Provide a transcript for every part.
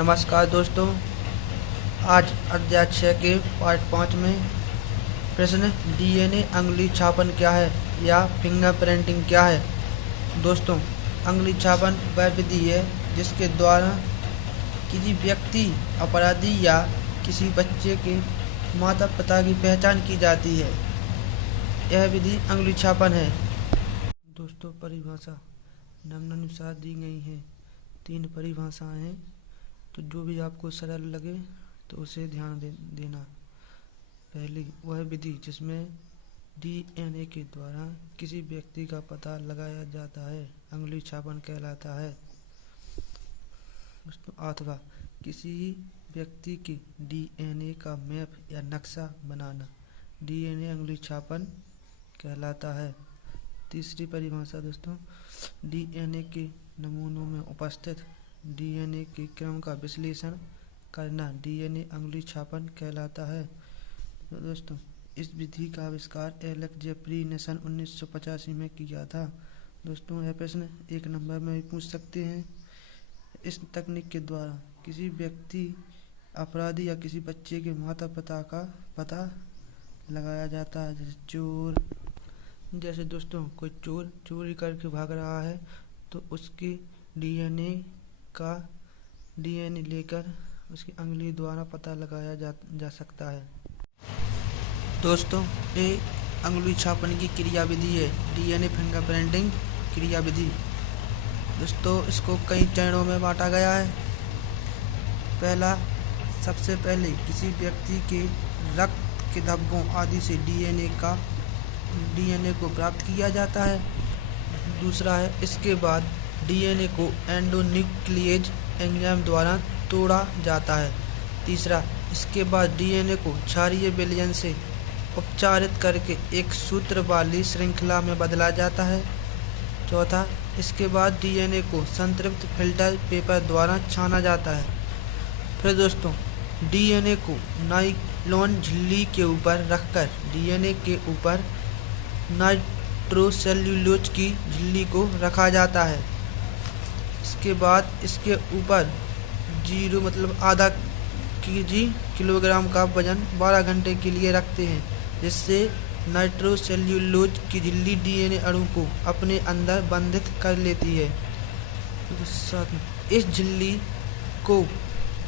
नमस्कार दोस्तों। आज अध्याय 6 के पार्ट 5 में प्रश्न डीएनए अंगुली छापन क्या है या फिंगरप्रिंटिंग क्या है। दोस्तों, अंगुली छापन वह विधि है जिसके द्वारा किसी व्यक्ति, अपराधी या किसी बच्चे के माता पिता की पहचान की जाती है। यह विधि अंगुली छापन है। दोस्तों, परिभाषा निम्नानुसार दी गई है। 3 परिभाषाएं हैं, तो जो भी आपको सरल लगे तो उसे ध्यान देना। पहली वह विधि जिसमें डीएनए के द्वारा किसी व्यक्ति का पता लगाया जाता है, अंगुली छापन कहलाता है। अथवा किसी व्यक्ति के डीएनए का मैप या नक्शा बनाना, डीएनए अंगुली छापन कहलाता है। तीसरी परिभाषा दोस्तों, डीएनए के नमूनों में उपस्थित डीएनए के क्रम का विश्लेषण करना, डीएनए अंगुली छापन कहलाता है। तो दोस्तों, इस विधि का आविष्कार एलेक्स जेफरी ने सन 1985 में किया था। दोस्तों, यह प्रश्न 1 नंबर में भी पूछ सकते हैं। इस तकनीक के द्वारा किसी व्यक्ति, अपराधी या किसी बच्चे के माता पिता का पता लगाया जाता है। जैसे दोस्तों, कोई चोर चोरी करके भाग रहा है तो उसकी डीएनए लेकर उसकी अंगुली द्वारा पता लगाया जा सकता है। दोस्तों, ये अंगुली छापन की क्रिया विधि है, डीएनए फिंगरप्रिंटिंग क्रिया विधि। दोस्तों, इसको कई चरणों में बांटा गया है। पहला, सबसे पहले किसी व्यक्ति के रक्त के धब्बों आदि से डीएनए को प्राप्त किया जाता है। दूसरा है, इसके बाद डीएनए को एंडोन्यूक्लिएज एंजाइम द्वारा तोड़ा जाता है। तीसरा, इसके बाद डीएनए को क्षारीय विलयन से उपचारित करके एक सूत्र वाली श्रृंखला में बदला जाता है। चौथा, इसके बाद डीएनए को संतृप्त फिल्टर पेपर द्वारा छाना जाता है। फिर दोस्तों, डीएनए को नायलॉन झिल्ली के ऊपर रखकर डीएनए के ऊपर नाइट्रोसेल्यूलोज की झिल्ली को रखा जाता है। इसके बाद इसके ऊपर आधा किलोग्राम का वजन 12 घंटे के लिए रखते हैं, जिससे नाइट्रोसेल्यूलोज की झिल्ली डीएनए अणु को अपने अंदर बंधित कर लेती है। इस झिल्ली को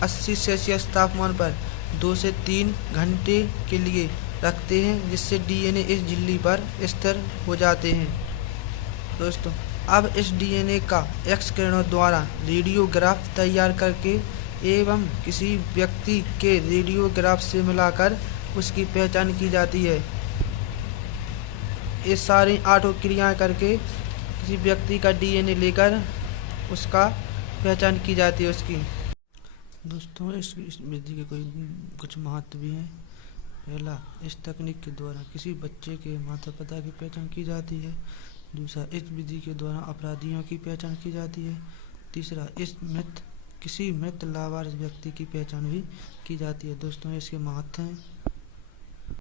80 सेल्सियस तापमान पर 2 से 3 घंटे के लिए रखते हैं, जिससे डीएनए इस झिल्ली पर स्थिर हो जाते हैं। दोस्तों, अब इस डीएनए का एक्स किरणों द्वारा रेडियोग्राफ तैयार करके एवं किसी व्यक्ति के रेडियोग्राफ से मिलाकर उसकी पहचान की जाती है। ये सारी 8 क्रियाएं करके किसी व्यक्ति का डीएनए लेकर उसका पहचान की जाती है उसकी। दोस्तों, इस विधि के कुछ महत्व भी हैं। पहला, इस तकनीक के द्वारा किसी बच्चे के माता पिता की पहचान की जाती है। दूसरा, इस विधि के द्वारा अपराधियों की पहचान की जाती है। तीसरा, किसी मृत लावारिस व्यक्ति की पहचान भी की जाती है। दोस्तों, इसके महत्व हैं।